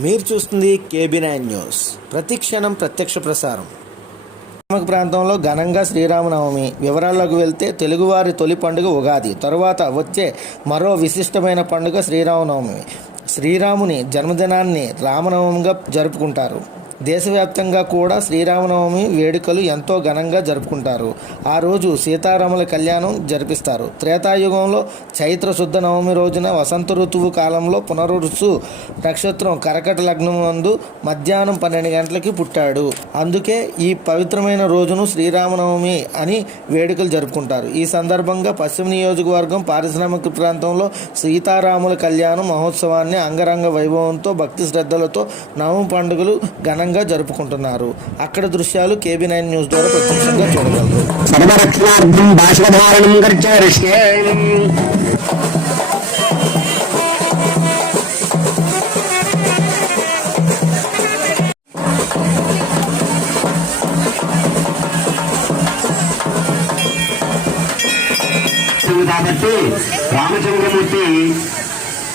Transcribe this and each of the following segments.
మీరు చూస్తుంది KB nine news. ప్రతి క్షణం ప్రత్యక్ష ప్రసారం. శ్రీరామ ప్రాంతంలో ఘనంగా శ్రీరామనవమి. వివరాల్లోకి వెళ్తే తెలుగువారి తొలి పండుగ ఉగాది. తరువాత వచ్చే మరో విశిష్టమైన పండుగ శ్రీరామనవమి. శ్రీరాముని జన్మదినాన్ని రామనవమిగా జరుపుకుంటారు. దేశవ్యాప్తంగా కూడా శ్రీరామనవమి వేడుకలు ఎంతో ఘనంగా జరుపుకుంటారు. ఆ రోజు సీతారాముల కళ్యాణం జరిపిస్తారు. త్రేతాయుగంలో చైత్ర శుద్ధ నవమి రోజున వసంత ఋతువు కాలంలో పునరుసు నక్షత్రం కరకట లగ్నం నందు మధ్యాహ్నం పన్నెండు గంటలకి పుట్టాడు. అందుకే ఈ పవిత్రమైన రోజును శ్రీరామనవమి అని వేడుకలు జరుపుకుంటారు. ఈ సందర్భంగా పశ్చిమ నియోజకవర్గం పారిశ్రామిక ప్రాంతంలో సీతారాముల కళ్యాణ మహోత్సవాన్ని అంగరంగ వైభవంతో భక్తి శ్రద్ధలతో నవమి పండుగలు ఘనంగా జరుపుకుంటున్నారు. అక్కడ దృశ్యాలు కేబీ నైన్ న్యూస్ ద్వారా ప్రత్యక్షంగా చూడగలరు. సర్వరక్షణార్థం భాషధారణం గర్జరిష్యే కాబట్టి రామచంద్రమూర్తి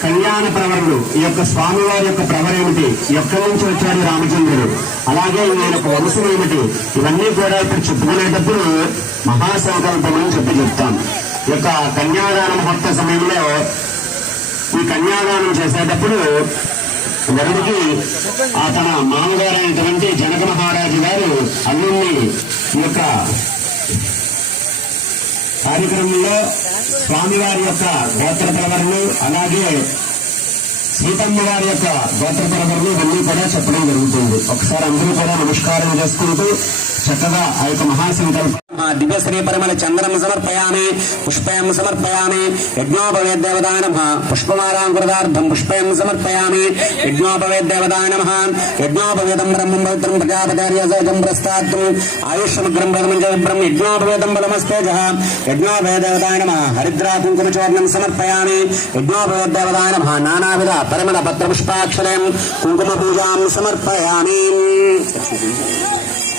కళ్యాణ ప్రవరుడు. ఈ యొక్క స్వామివారి యొక్క ప్రవర ఏమిటి? ఎక్కడి నుంచి వచ్చాడు రామచంద్రుడు? అలాగే ఈయన యొక్క వంశం ఏమిటి? ఇవన్నీ కూడా ఇప్పుడు చెప్పుకునేటప్పుడు మహాసంకల్పం అని చెప్పి చెప్తాం. ఈ యొక్క కన్యాదాన ముహూర్త సమయంలో ఈ కన్యాదానం చేసేటప్పుడు వరుడికి ఆ తన మామగారు అయినటువంటి జనక మహారాజు కార్యక్రమంలో స్వామివారి యొక్క గోత్ర ప్రవరణ అలాగే సీతమ్మ వారి యొక్క గోత్ర పరబరులు ఇవన్నీ కూడా చెప్పడం జరుగుతుంది. ఒకసారి అందరూ కూడా నమస్కారం చేసుకుంటూ చక్కగా ఆ యొక్క మహాసంకల్ప దివ్య శ్రీ పరిమళ చంద్రం సమర్పయామి పుష్పయం సమర్పయామి యజ్ఞోపవేద్దేవదాయ నమ. పుష్పమాలాంకృతార్థం పుష్పయం సమర్పయామి యజ్ఞోపవేద్దేవదాయ నమ. యజ్ఞోపవేదం బ్రహ్మం పవిత్రం ప్రజాపచార్య సహజం ప్రస్థాత్వం ఆయుష్మగ్రం ప్రథమం చ యజ్ఞోపవేదం బలమస్తేజ. యజ్ఞోపవేదేవదాయ నమ. హరిద్రా కుంకుమచూర్ణం సమర్పయామి యజ్ఞోపవేద్దేవదాయ నమ. నానావిధ పరిమళ పత్రపుష్పాక్షరం కుంకుమ పూజాం సమర్పయామి.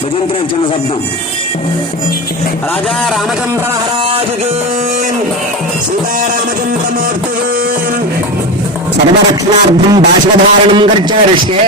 భజంత్రం చిన్న శబ్దం. రాజా రామచంద్ర మహారాజుకి సీతారామచంద్రమూర్తి సర్వరక్షణార్థం భాషధారణం గర్జరిష్యే